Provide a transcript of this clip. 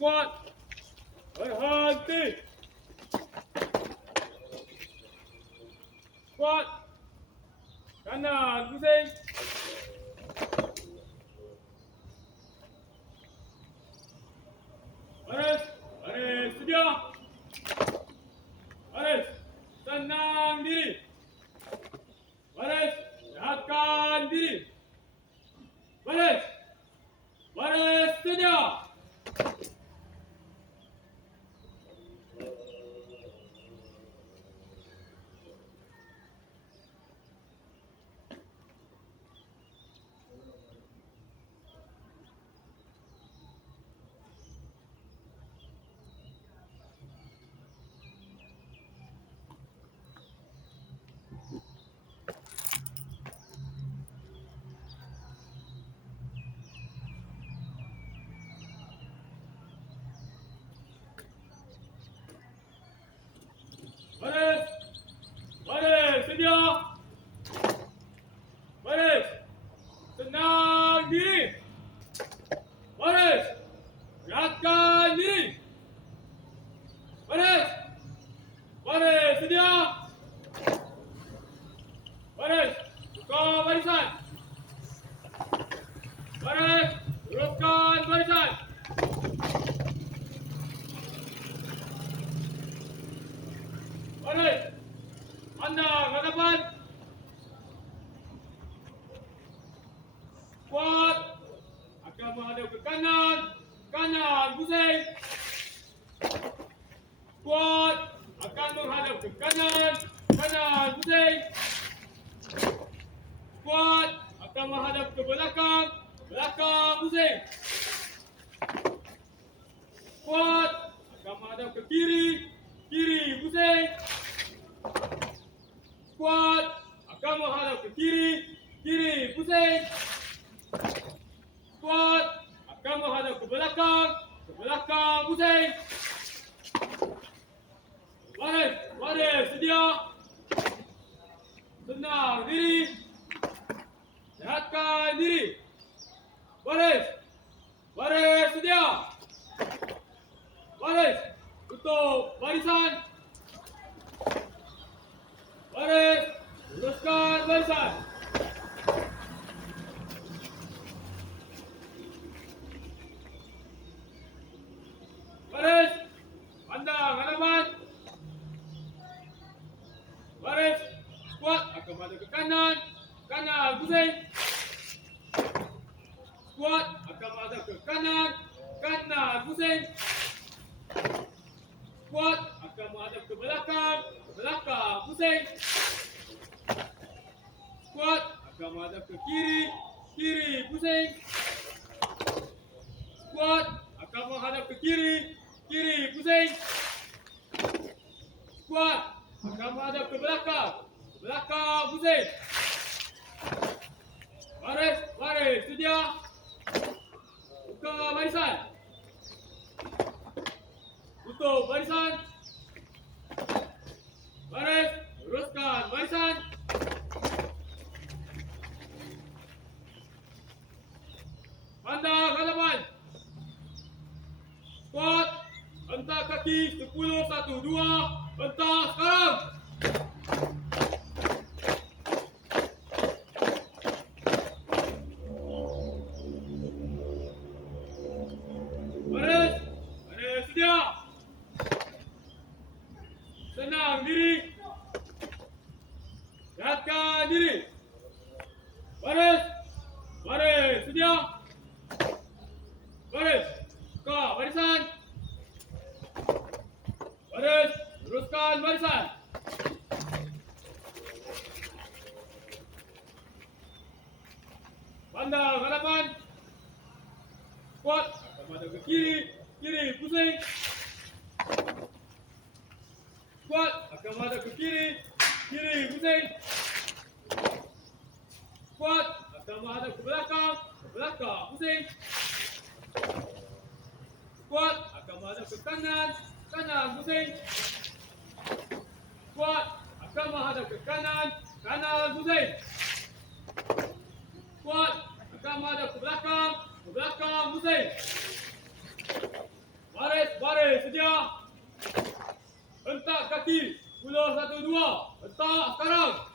Squat. Berhenti. Squat. Kanan pusing. Baris. Baris. Sedia. Baris. Tenang diri. Baris. Rehatkan diri. Baris. Baris. Sedia. Baris. Baris. Sedia. Baris. Tenang diri. Baris. Rehatkan diri. Baris. Baris. Sedia. Baris. Buka barisan. Baris. Teruskan barisan. Baris. Pandang hadapan. Kuat. Akan menghadap ke kanan. Kanan pusing. Kuat. Akan menghadap ke kanan. Kanan pusing. Kuat. Akan menghadap ke belakang. Belakang pusing. Kuat. Akan menghadap ke kiri. Kiri pusing. Kuat. Akan menghadap ke kiri. Kiri pusing. Kuat. Akan menghadap ke belakang. Ke belakang pusing. Baris. Baris. Sedia. Tenang diri. Rehatkan diri. Baris. Baris. Sedia. Baris. Tutup barisan. Baris. Luruskan barisan. Baris. Pandang hadapan. Baris. Squat. Akan menghadap ke kanan. Kanan pusing. Squat. Akan menghadap ke kanan. Kanan pusing. Squat. Akan menghadap ke belakang. Belakang pusing. Squat. Akan menghadap ke kiri. Kiri pusing. Squat. Akan menghadap ke kiri. Kiri pusing. Squat. Akan menghadap ke belakang. Belakang pusing. Baris. Baris. Sedia. Buka barisan. Tutup barisan. Baris. Luruskan barisan. Pandang hadapan. Squat. Hentak kaki 10, 1, 2. Hentak sekarang. Baris. Baris. Sedia. Tenang diri. Rehatkan diri. Baris. Baris. Sedia. Baris. Buka barisan. Baris. Luruskan barisan. Pandang hadapan. Kuat. Akan menghadap ke kiri. Kiri pusing. Kuat. Akan menghadap ke kiri. Kiri pusing. Kuat. Akan menghadap ke belakang. Ke belakang pusing. Kuat. Akan menghadap ke kanan. Kanan pusing. Kuat. Akan menghadap ke kanan. Kanan pusing. Kuat. Akan menghadap ke belakang. Ke belakang pusing. dua. Letak sekarang.